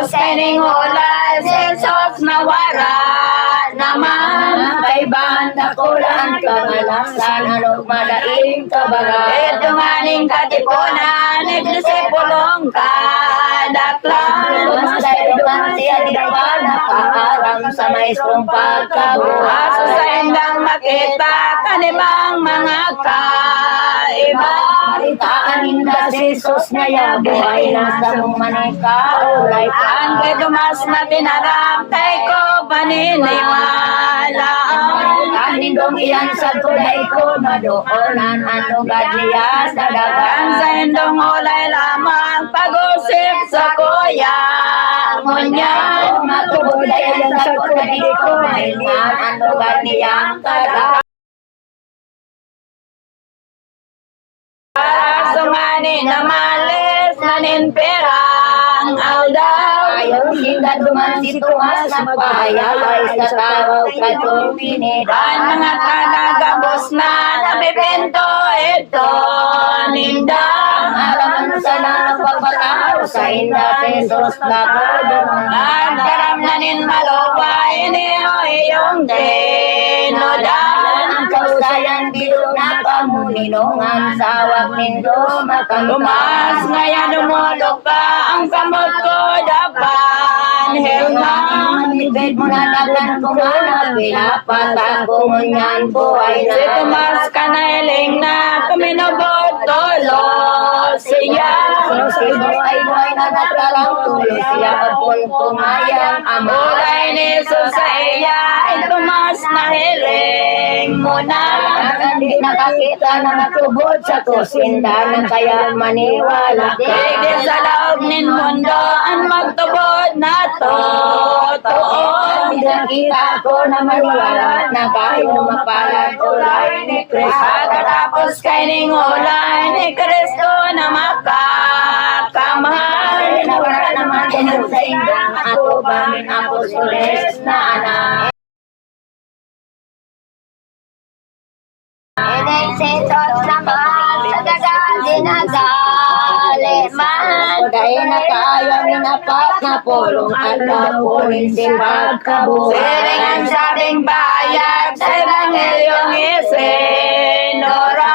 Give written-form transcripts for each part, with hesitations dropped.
Pagkatapos kay ning ulay, Jesus nawara naman. Kay banda ko lang kangalasan, ano malaing kabaran. Ito nga ning katipunan, nagdisipulong kadaklan. Mas tayo man siya di ba nakaaram sa maestrong pagkabuhay. Aso sa indang makita, kanibang mga kaiba. Balitaan hinda si Jesus ngaya buhay na sa mong manikaulay ka. Ang kay dumas na tinarap, kay ko paniniwala. Kanindong iyan sa tulay ko, madoonan ang lugar niya sa dagat. Ang sa indong ulay lamang, pag-usip sa kuya. Ngunya, Matubulay yan sa tulay ko, mainan ang lugar niya sa dagat. para sumani na malis na ninperang aldaw. Ayaw hinda duman si Tomas, magpahayalay sa taraw katupinidan. Ang mga kanagabos na nabibento ito ninda. Araman sana napapataw sa hinda pesos na kodong. Nagkaram na nin malupay niyo iyong dinodan. Ang kausayan bilog na pamuninungan sa wag nindo makamtas. Tumas ngaya dumulog ka ang kamot ko dapan helma. Manibig mo na dagan kung anak, pinapat ako ngunyan buhay na. Si Tomas kanailing na kuminubot tolo siya. Si buhay-buhay na natarang tuloy siya kapon kumayang ama. Mulay ni Susaya ay Tomas na hiling mo na. Hindi nakakita na matubod sa kusindahan kaya maniwala ka. Hindi sa loob nin mundo ang magtubod na totoo. Hindi nakita ko na maniwala na kayo mapalad ulay ni Kristo. Pagkatapos kay ning ulay ni Kristo na makakamahal. Nawala naman din sa indang ako bamin apostoles na anak. Inay si Sos naman sa dagat dinagaliman. Dahil nakayang inapat na pulong at napunin din pagkabuhay. Siring ang sabing bayag sa Evanghelyong isinura.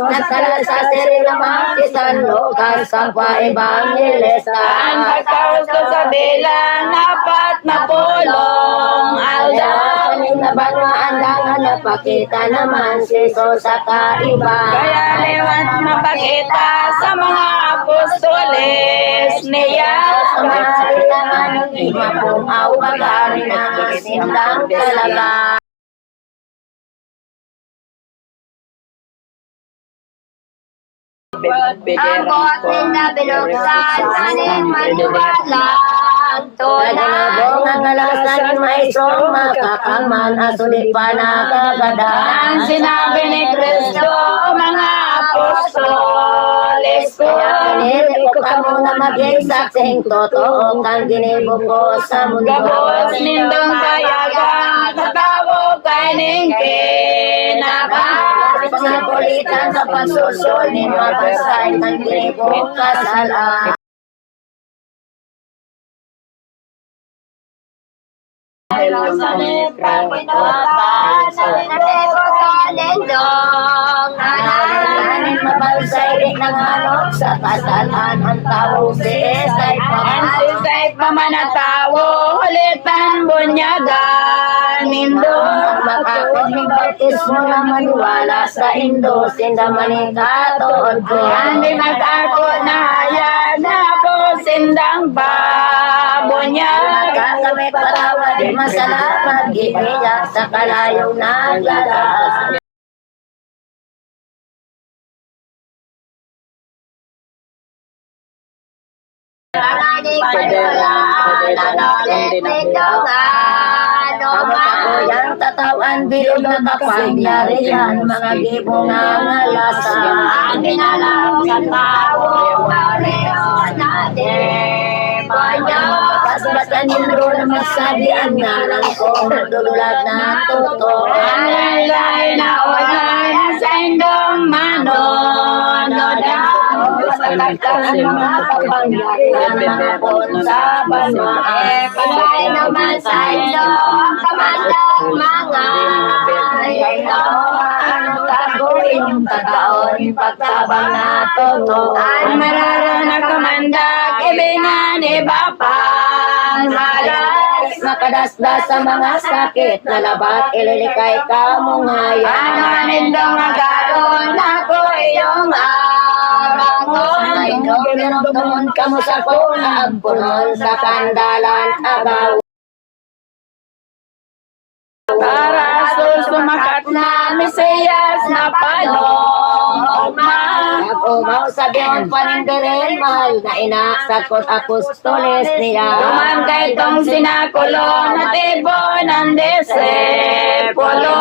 Nasala sa siring naman si San Lucas sa pa-evangelista. Ang pagkausto sa bilang apat na pulong aldaw. Naban maandangan napakita naman si Jesus sa kaiba. Kaya liwat mapakita sa mga apostoles niya. Sa mga rilangan ng iba pong awagari na sindang talaga. Ang botin na binuksan, aning maniwalang tulad. Nabong ang kalasan ni Maestro makakaman at sulit pa nakagadan. Ang sinabi ni Kristo, mga apostoles ko. Pinili ko ka muna maging saksing totoo kang ginibuko sa mundo. Gabos nindong kayagang, katawo kay ning kinaka. Pinakulitan sa pagsusol ni Mabasay ng ginibuk kasalan. Alanin mabalsay rin ng alok sa kasalan ang tao si Esay Ang sisay pa man ang tao, ulitan bunyagan nindong. Makakot ng bautismo na maniwala sa Indo, sinda manikatoon ko. Hindi mag-ako na hayag na po sindang babunyag. Kakamit patawa di masalamat, gibiyak sa kalayong naglalas. Yang tatawan bilog na kapangyarihan, mga gibong nangalasan. Ang ginalaw sa tao, pareho natin. Kasbatan nindro na magsabi ang ngalan ko, nagdululag na totoo. Ang laylay na ulay sa indong manonoda. kataktan ang mga kapangyarihan, mga ponsa, banwaan. Kaya naman sa inyo, ang kamandang mga ito, ano gagawin yung tataon, yung pagtabang na totoo. Ang mararoon na kamandag, ibingan iba pang halas. Makadasdas sa mga sakit na labat, ililikay ka mong hayaan. Ano nindong agaron, ako iyong arangon. Ay, no, pinagdumon ka mo sa kunang punon sa kandalan, agaw. Para susumakat na Mesiyas na paloma. Umaw sa Diyon panindirin, mahal na ina, sakot apostoles niya. Duman kay tong sinakulo na tibo ng disipulo.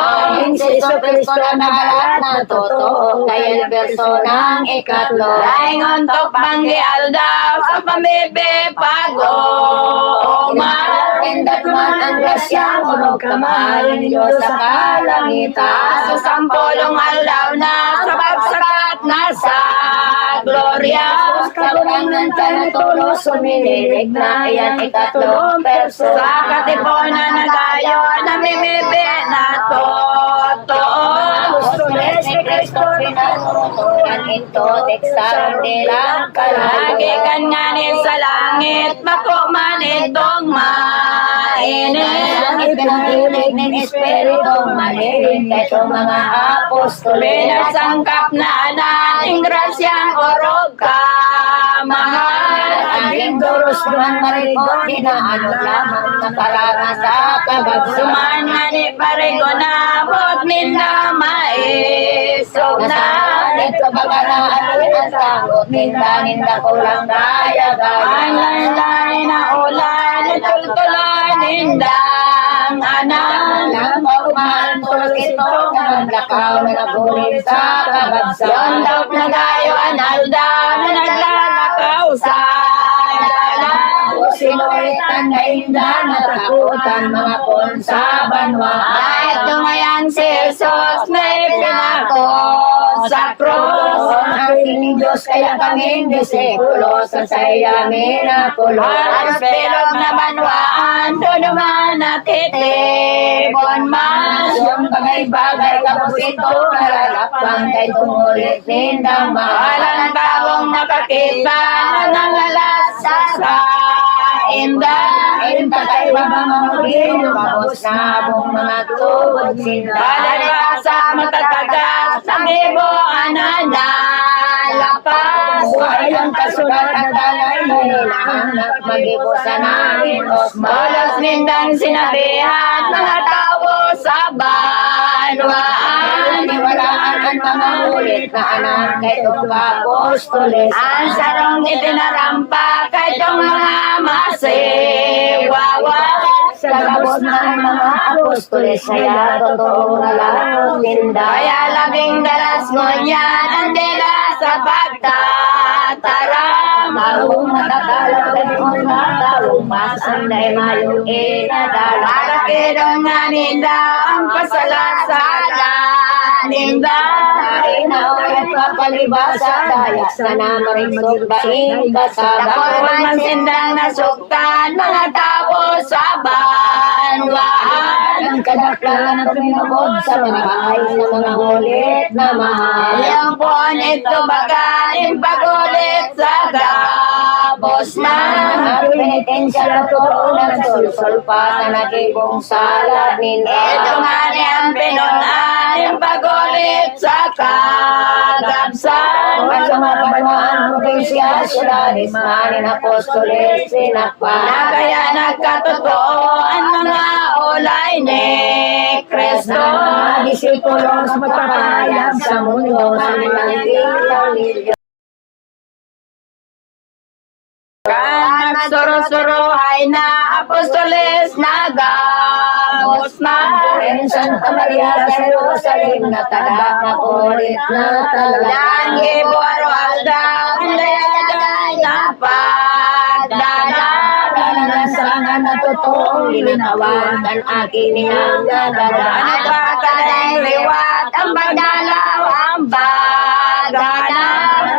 Ang si Kristo na nagalat na totoo, kaya personang ikatlo. Daingon tok banggi aldaw sa pamibipago. Indat man ang grasya, munog kamahalin Diyos sa kalangitan. Sa sampolong aldaw na sa pagsakat na sa gloria. Kabulangan ka na tulo, sumililig na iyan ikatlong perso. Sa katipunan na gayo na mimibi na totoo. Apostoles ni Kristo, pinanutugan ito, teksaron nilang kalayo. Lagi kan nga ni sa langit, makuman itong mainit. Langit pinangilig ng Espiritu, malilig kayo mga apostoles. Pinasangkap na ananing grasyang orog ka, mahal. Aking duros naman marikot, hinaano lamang nakarana sa kabagsuman. Suman nga ni Parigo na bot minda maisog na. Nasanit ka baga na anuin ang tangot, ninda ko lang kaya Ang laylay na ulan, tultuloy nindang anan. Nang paumahan tulog ito, naglakaw na nagulit sa kabagsuman. Yon daw na gayo analda na naglalakaw sa dalan. Sinulitan na inda, natakutan mga ponsa banwaan. Kahit tumayan si Jesus, may pinako sa krus. Ang aking Diyos, kaya kaming disipulo, sa saya minakulo. Ang bilog na banwaan, duduman at titibon man. Yung bagay-bagay kapos ito, nalalakbang kay tumulit nindang mahal. Walang taong nakakita na nangalas sa inda. Inta kay babamangugin, lumabos na buong mga tubod sinda. Dalawa sa matatagas, ang ibo lapas. Buhay ang kasulat at dalay, hinahanap mag-ibo sa namin, Osman. Bolos nindang sinabihan, mga tao sa banwaan. Niwalaan ang mga ulit na anak kay itong apostoles. Ang sarong itinarampa kay itong mga masiwawa. Sa labos na ang mga apostoles, kaya totoo na lang tinda. Kaya labing dalas ngunyan ang dila sa pagtataram. Mahong matatalag at mga talumpasan na mayong inadala. Para kirong nga ninda ang pasalasalan ninda. Ay na ulit papalibasa, daya sa namaring magbaing kasama. Nakuman sindang nasuktan mga tao sa banwaan. Ang kadaklan ng pinabod sa mga bahay ng mga ulit na mahal. Yung pon ito bagaling pagulit sa gabos na. Ang penitensya na totoo ng sulsul pa sa nagibong salad ninyo. Ito nga niyang pinunan yung pagulit sa kagabsan. At sa mga banwaan mo kay siya, sila manin apostoles sinakpan. Na kaya nagkatotoo ang mga ulay ni Kristo. Mga disipulo sa magpapahayag sa mundo sa nilang ilaw. Kan nagsuro-suruhay na apostoles na gamos na. En Santa Maria sa Jerusalem na taga makulit na talaga. Yan giboro alda, layaday na pagdala. Kalanasangan na totoong linawag ang aking ninangadala. Ano ba kaday liwat ang pagdalaw ang bagana.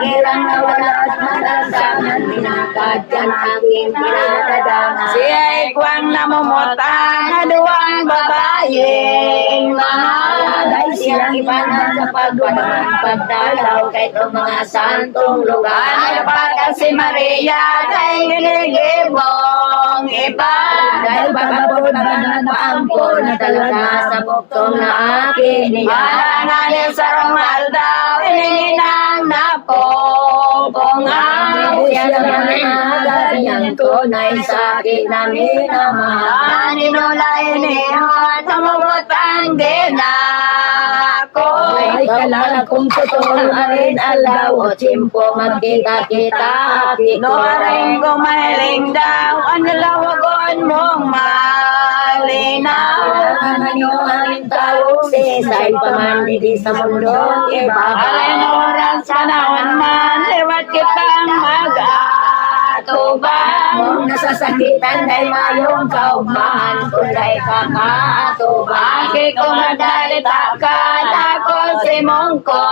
kirang nawala at malansangan, binakad ka ng aking pinadadangan. Siya'y kuwang namumutang na duwang babaeng mahal. Ay siyang ibanan sa pagduman, pagdalaw kahit ang mga santong lugar. Ano pa kasi Maria ay ginigibong iba. Dahil pagkabot na paampo na talaga sa buktong na akin niya. Malanganin sa Romal daw, ininang napopongan. Siya naman ang ganyan tunay sa akin na minamahal. Ninulay niyon, namumutang din ako. Ay kalala kung totoo rin alaw o tsimpo magkita-kita aking Noring kumahiling daw, ang lawagon mong malinaw. kailangan nyo ang tao sisay pamandidi sa mundo Alin ibabaw. oras panahon man, liwat kitang mag-atubang. Kung nasasakitan ay mayong kaugmahan, kulay kakaatubang. Bakit kung nagdalita ka, ako si Mongko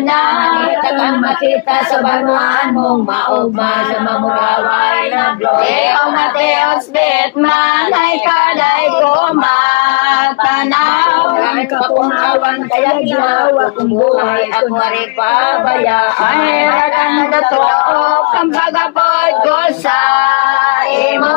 na. Nakita kang makita sa banwaan mong maugma sa mamugaway na glory. Ikaw Mateos Bitman, ay kalay ko matanaw. Ang kapungawan kaya ginawa kong buhay at wari pabayaan. Mahirap ang nagatuok, ang pagapod ko sa imo.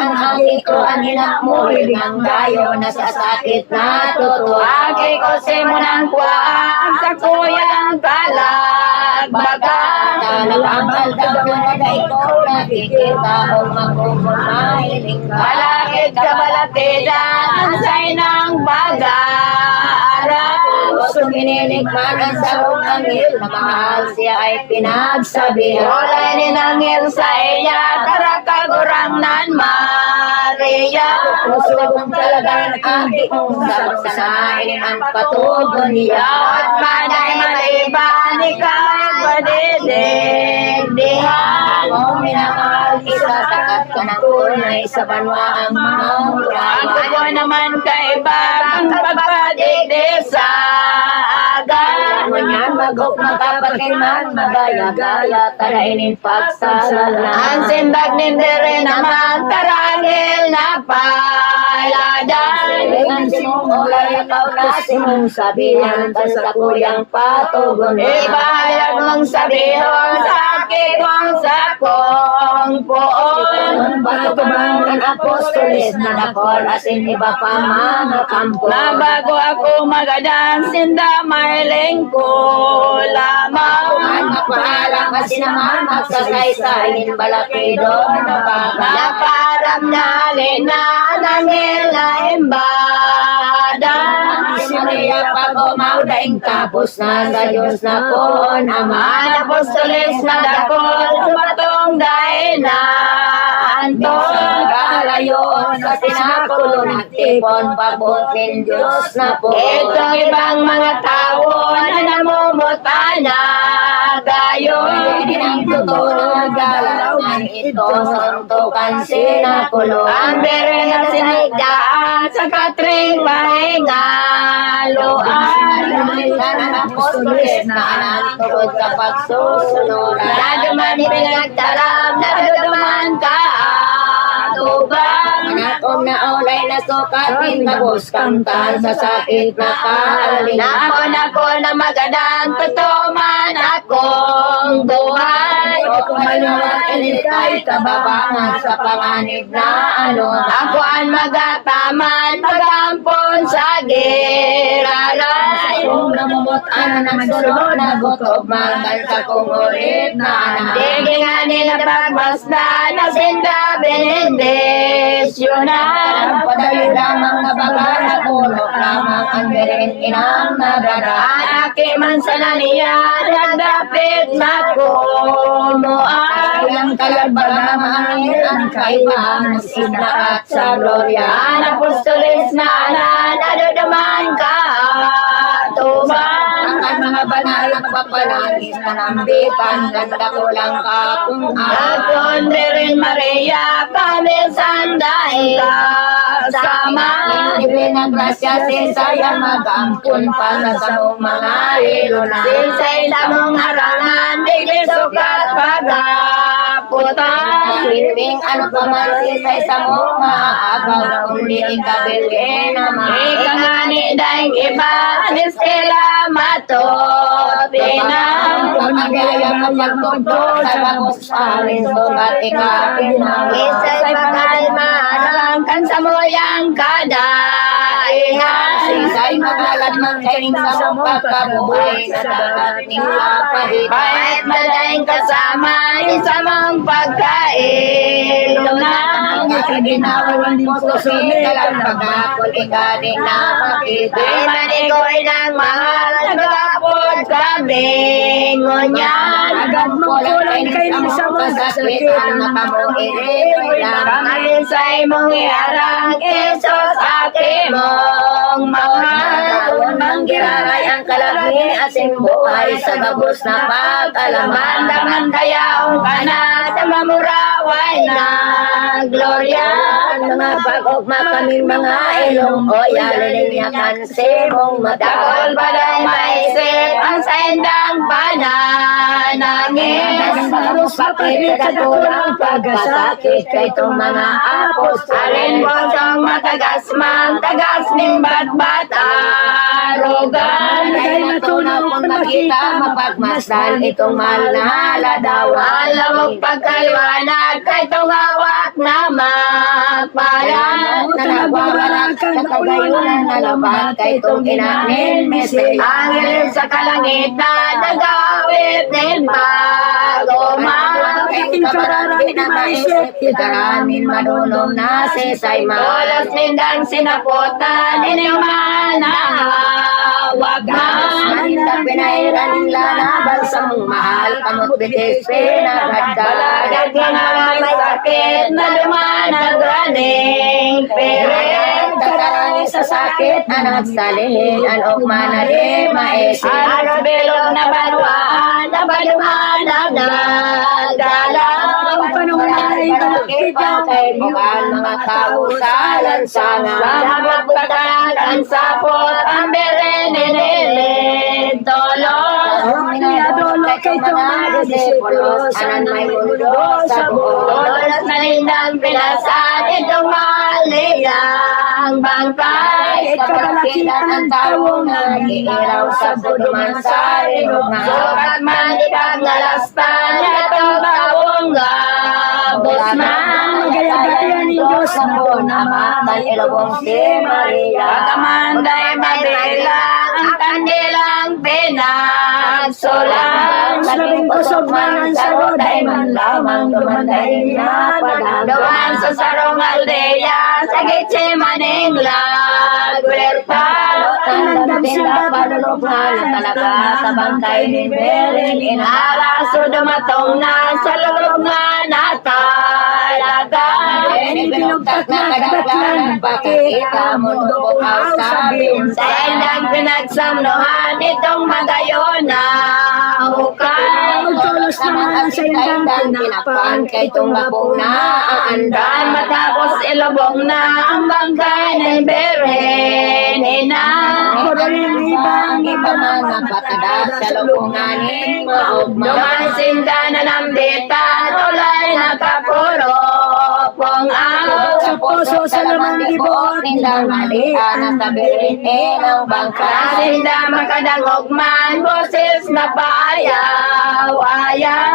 Ang hati ko ang hinak mo, hilingang gayo na sa sakit na totoo. Aki ko si munang kuwaan, sa kuyang kalagbagan. Talagang aldaw na na ikaw nakikita o magkukumahiling ka. Balakid ka balatidan, ang say ng bag-aaral. Gusto mininikman ang sarong angil na mahal siya ay pinagsabihan. Walay ninangil sa iya, tara kagurang nan Maria. Puso kong talagang aking sarap sanayin ang patugon niya. At manay maliban, ikaw ay padidigdihan. Kung minamahal isa, takat ka ng tunay sa banwa ang mga Ang murawan. tubo naman kay ang pagpadigdig sa agad. Manyan magok magkapagkaiman, magaya-gaya, tarainin pagsasala. Ang sindag nindere naman, tarangil na paladan. Dengan simong ulay ikaw na simong sabihan, sa kuyang patugon. Ibayag mong sabihin sa akin kung sa kong poon. Bato ko bang ang apostoles na nakol asin iba pa mga kampo. Na bago ako magadan, sinda mailing ko lamang. Ang magpaalam kasi naman magsasaysayin balakido na baka. Naparam na lina ng ilaimbada. Si Maria pag umawdaing tapos na sa Diyos na po naman. Apostoles na dakol, umatong dahil na antol. Galayon sa sinakulo ng tipon pabutin Diyos na po. Ito ibang mga tao na namumutana gayon. Hindi ang totoo na galawan ito suntukan sinakulo. Ang bere na sinigdaan sa katring pahingaluan. Ng apostoles na anantugod sa pagsusunod. Naduman pinagtalam, naduduman ka atubang. Nakom na ulay na sukatin kabos kamtan sa sakit na kalinga. Ako na magadan, totoo man akong buhay. Ako maluwag inikay kababangan sa panganib na ano. Ako ang magataman, magampon sa giraray. Kung namumutan ng sulod na gutob manggal sa kungulit na anak. Hindi nga nila pagmasdan, na sinda benedisyonan. Ang padali lamang na baga na tulog lamang ang berin inang nagara. Anaki man sa naniya, nagdapit makumuan. Ang kalagbaga maangin ang kaibahan sinakat sa gloria. Ang apostoles na naduduman ka atubang. Ang mga banal ang papanagis na nambikan, ganda ko lang kakung Aton rin Maria, kami sanday kasama. Ibig ng grasya, sinsaya magampun para sa mong mga iluna. Sinsay sa mong harangan, pagbibimbing, ano pa man sisay sa mong maaagaw, kundi ikabili naman. Ikangani daing iba, anis sila matot, pinang Pagkagayang kapagtugtog sa bagos amin, sugat ikapinawa. Isa'y pagkalimalang kan sa moyang kadaihan. Sisay magalat magkain sa mong pagkabuhay sa dagat ning lapahit. Kahit madaing kasama, isa mong pagkain. Lunang Ginawan din po dalang pagkakol ikadi na makita. di manigoy ng mahal, nagapod kami. Ngunyan, Agad mo kulang kayo sa mga sakit ang nakamong kami sa'y mong iarang, Isos aking mong mahal. Nang giraray ang kalagmi ating buhay sa gabos na pagkalaman. Mandaman kayaong ka na sa mamuraway na gloria. Mga pag-ugma kaming mga ilong o yalinyakan simong Dagol madakol ba daw maisip ang saindang pananangin? Harus papilit sa tulang pagkasakit kay itong mga apos. Alin bonsong matagas man, tagas ning batbat arugan. Kay natunaw kung makita mapagmasdan itong mahal na ladawan. Alam mo pagkaliwanag kay itong hawak na magpalan. Nagwawalan sa kagayunan na laban kay itong inanin mesay. Angin sa kalangitan, nagawit din pag-uman. Aking kararamin na maisip, itaramin madulong na sisay Olas nindang sinaputan, inyong manahawag na. Manindang pinairan nila na balsang mahal, kamot bitis pinagagdag. Balagad mga may sakit na lumanag raning pirit. Tatarangin sa sakit, anak salin, anok manali, maisip. Aros bilog na banwaan, na balumanag na galaw. Panunay, bakita kay bukan mga tao sa lansangan. Sabot pagkakan sapot, ang birin tolong. Minadolo kay mga disipulos, anan may mundo sa buo. Oras na lindang pinasan, itong maliyang bangkay. Kabalakitan ang tawong nag-iiraw sa buduman sa ilungan. Sukat man ibang nalaspan, itong tawong gabos man. Magayagayan ni Diyos na po naman ang ilawang si Maria. Pagkamanday mabilang, ang kandilang pinagsulang. Sabing kusog man ang sarod ay man lamang dumanday na padang. Duman sa sarong aldeya, sa gitsi maning lagwerta. Ang tinda padulog na talaga sa bangkay ni Bering Inaraso dumatong na sa loob nga natalaga. Pinugtak na kadaklan pakikita mundo bukaw sa biyong Sa ilang pinagsamnohan itong magayon na hukay. Tulos naman sa indang tinapan kay itong gapong na Dan matapos ilubog na ang bangkay ng Berenina. Ibang mga patada sa lupunganing maugma. Dumansinda na ng dita, tulay na kapuro pong Sa puso sa lamang libuot nindang malian sa birite ng bangka. Kasinda makadangog man, boses na paayaw-ayaw.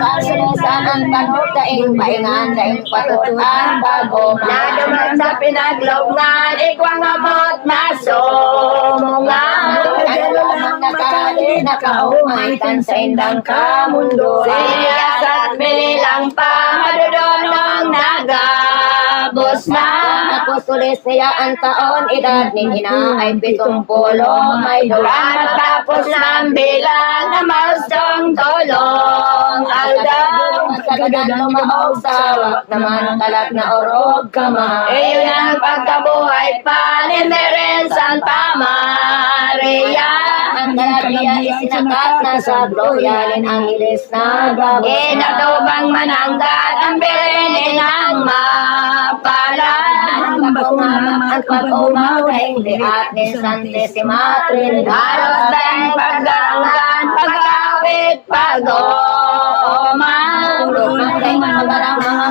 Masilisan ang tanong daing paingan daing patutuan bago Naduman sa pinaglobngan, ikwang amot na sumungan. Kadalang nakali nakaumay kan sa indang kamundo. Siyas at binilang pa, madudonong nagabos na. Napusulis niya ang taon, edad ni ina ay 70 may dulan. Matapos na ang bilang na maustong tulong aldaw. Kagagan lumaog sa wak naman kalat na orog kamay. Iyon ang pagkabuhay pa ni Meren Santa Maria. Ang kalat niya isinakat na sa Gloyalin ang ilis na gabos. Inatubang mananggat ang bilinin ng mapalan. Ang pag-umaw na hindi at ni Santissima Trinidad. Halos tayong pagdarangan, pag-awit, pag-oman. Tulog ng mga barang mga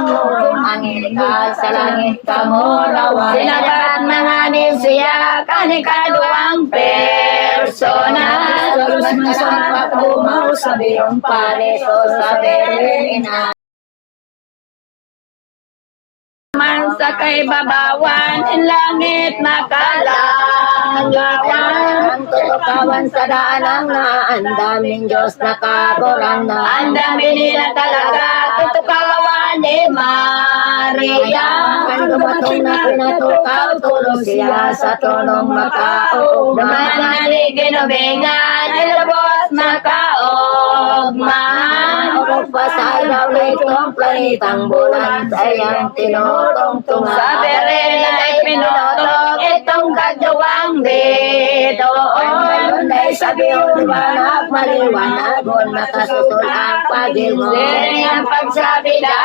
sa langit kamurawan. Sinagat manganib siya kanikaduang persona. Tulus man sa pagpumaw sa biyong paniso sa berina. Man sa kay babawan, in langit makalanggawan. Ang tutukawan sa daanang na ang daming Diyos nakagoran na. Ang dami nila talaga, tutukawan ni Maria. Ang dumatong na pinatukaw, tulong siya sa tronong makaugma. Dumanan ni ginubingan, ilabos makaugmahan. Ang pasay daw na itong planetang bulan sa iyang tinutungtungan. Sa beren ay pinutok itong kadyawang dito. Ngayon ay sabi o liwanag, maliwanagon, makasusul ang pag-ilmo. Sering ang pagsabi na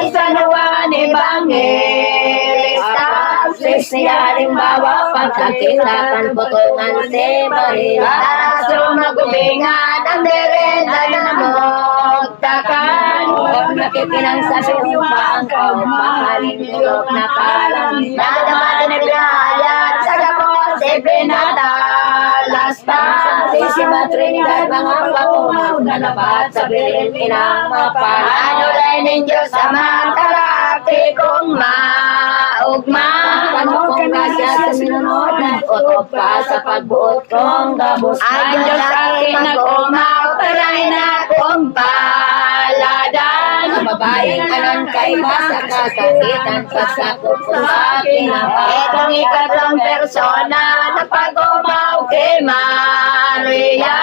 si San Juan Evangelista. Sisiyaring bawa pagkakitakan putungan si Maria. Para sumagubingan ang merenda na magtakan. Huwag nakipinang sa sinumpang kaumahalin tulog na kalang. Nadaman ni Blayat sa gabos ipinatalastan. Sisima Trinidad mga pakumaw na labat sa birin pinamapal. Ano rin ng Diyos Ama karati kong maugma. Ano kong grasya sa minunod na utop pa sa pagbuot kong gabos. Ay Diyos aking nag-umaw taray na kong paladan. Ang babaeng anan kay sa kasakitan pagsakop ko sa pinapal. Itong ikatlong persona na pag-umaw kay Maria.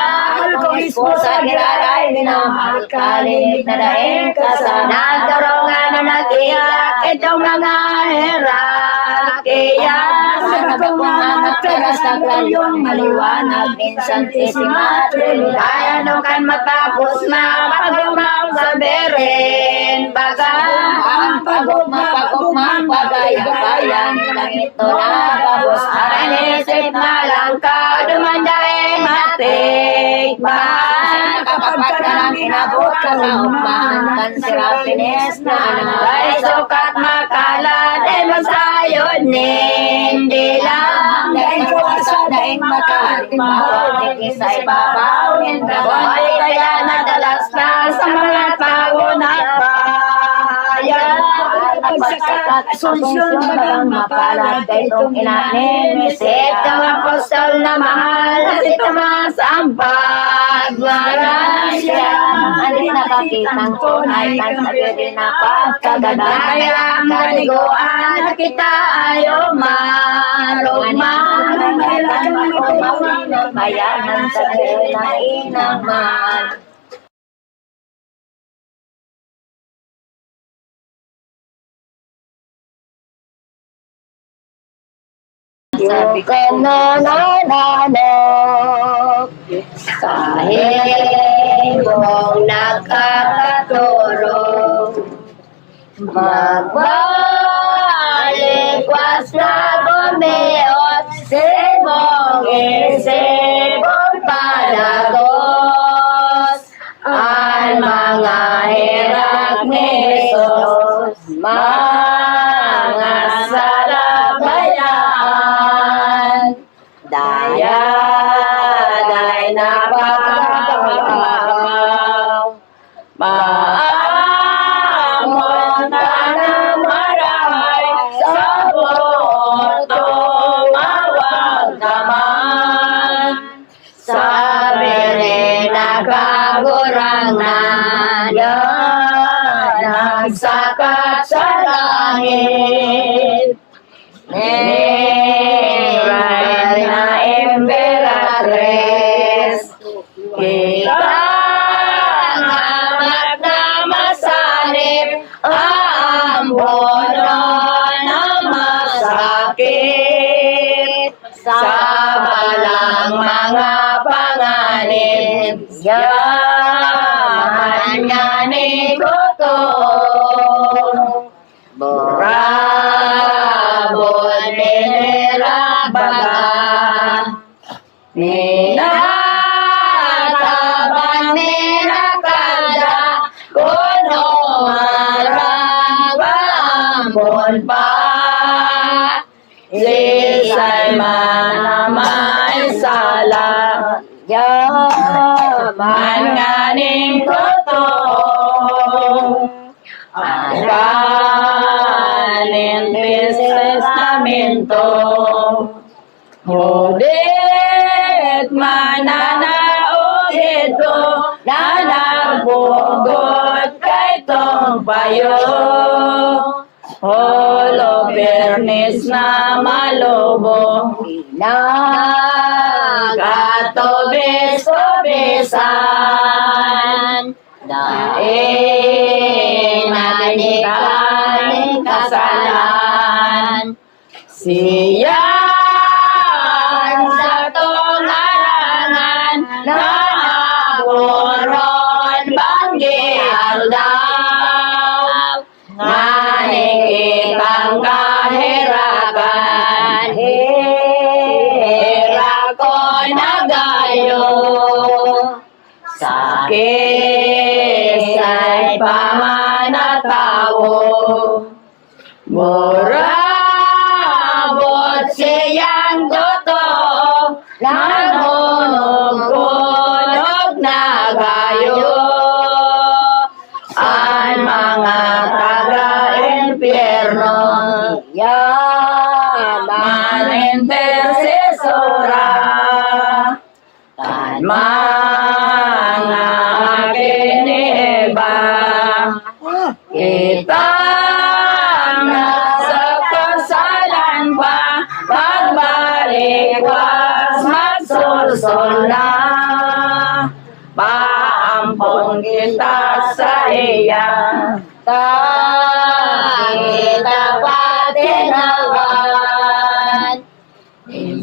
Kung isposa nilaray, minamahal ka, linig na daing kasama. Nagdarungan na nag-iyak itong mga hierarkiya. Sa nagpapanganak ka na sa glayong maliwanag, minsan sisima Trinidad. Ay ano kan matapos na pag-umaw sa beren baga. Ang pagugma, pagaya-bayan, langit to na gabos. Ay nisip na lang ka, dumanday matik bahan. Kapag ka nang inabot ka sa umahan, kan si Rapines na anak. Ay sukat makalat, ay masayod nindila. Daing kuwasa, daing makatimbaw, ikisa ibabaw, nindragon. Ay kaya nadalas na sa mga tao na bayan. Pagsakat, asunsyon bagang mapalad, kay itong inanin, Ito ang apostol na mahal at ito mas ang pagmaran siya. Alit nakakitang tunay, kan sabi rin na pagkaganda. Kaya ang kaliguan na kita ayaw marugman. Bayanan sa na inaman. Sabi ko nanananok kahit mong nakakatulog magbalik-was na bumiot sibong isibong palagos ang mga hirap ni Jesus mga salabayan daya day na pagkakabaw maamon ka na maramay sa boto mawag naman sabi rin nakagurang na yan nagsakat sa langit Neray na Emperatriz kita ngamat na masanip ang bono na masakit sa balang mga panganib yaman nga ni Kutong Boray nganing totoo. Ang kanin testamento. Hudit mananaog ito na nagpugot kay tong payo. Holo pernis na malobo. Nagkatobis-tobisan. Daing manikaning kasalan. Siya sa tungarangan na aburon banggial daw. Nganing itang kahirapan, hirako na gayo. Sakit ay pamanatawo. Murabot siyang totoo, nangunog na gayo. Ang mga taga-impyerno, yaman intercesora, tan mga kineba, kita sa kasalan pa, pagbalik was magsulsol na. Paampon kita sa iya, kita patinawan.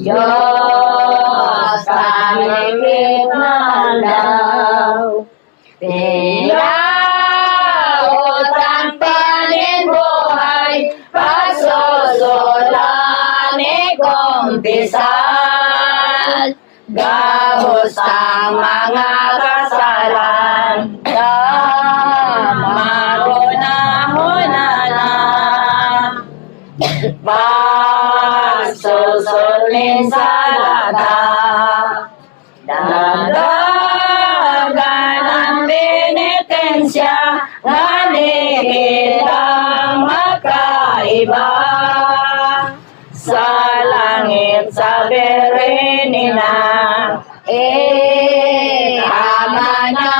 Diyos kamikit na daw, tinaot ang paninbuhay, pasusulan ikumpisan. Gabos ang mga kasalan, marunahuna na. Pagsusulin sa lata, dagdagan ang penitensya, nganikitang makaiba. Sa langit sa berenina, tama na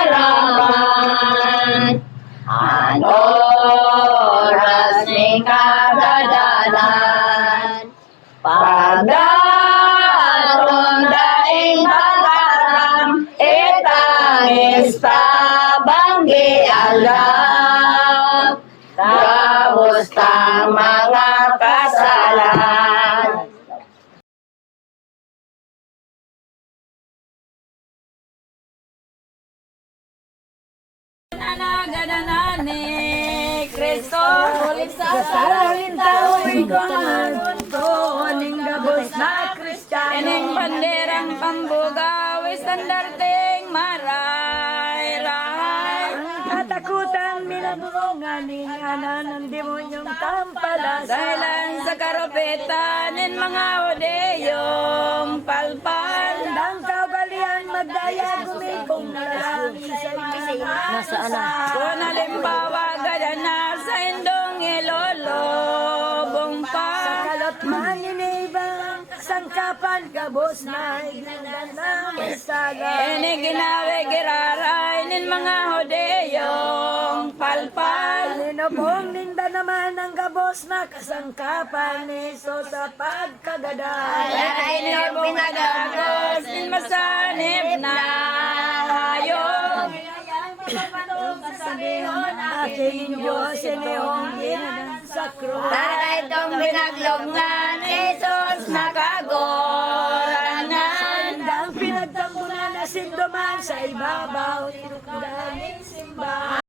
araman. Ang oras ni kagadanan, pagdaron daing pag-aram, itangis tabanggi alam. Tapos tang mga kasalan. Nanagananani Kristo, sasalin tao'y kumaron to, ning gabos na Kristiyano. Ining banderang pambugaw, istandarteng maray-ray. Katakutan minabungan ni anan ng demonyong tampalas. Dahilan sa karupitan ng mga Hudeyong palpal. Ang kaugalian magdaya gumikong nalang isa'y Nasaan na? Kung halimbawa gada na sa indong ilolobong pa. kalot maninibang sangkapan kabos na iglandan na masaga. Ini ginawe giraray ng mga Hudeyong palpal. Linobong ninda naman ang kabos na kasangkapan ni so sa pagkagadan. Ay niyong pinagagos ng masanib na hayop. Aking Diyos inihong ginanang sa krus. Para itong binaglongan, Jesus nakagoranan. Ang pinagtambunan na sinduman sa ibabaw, tinukdaning simbahan.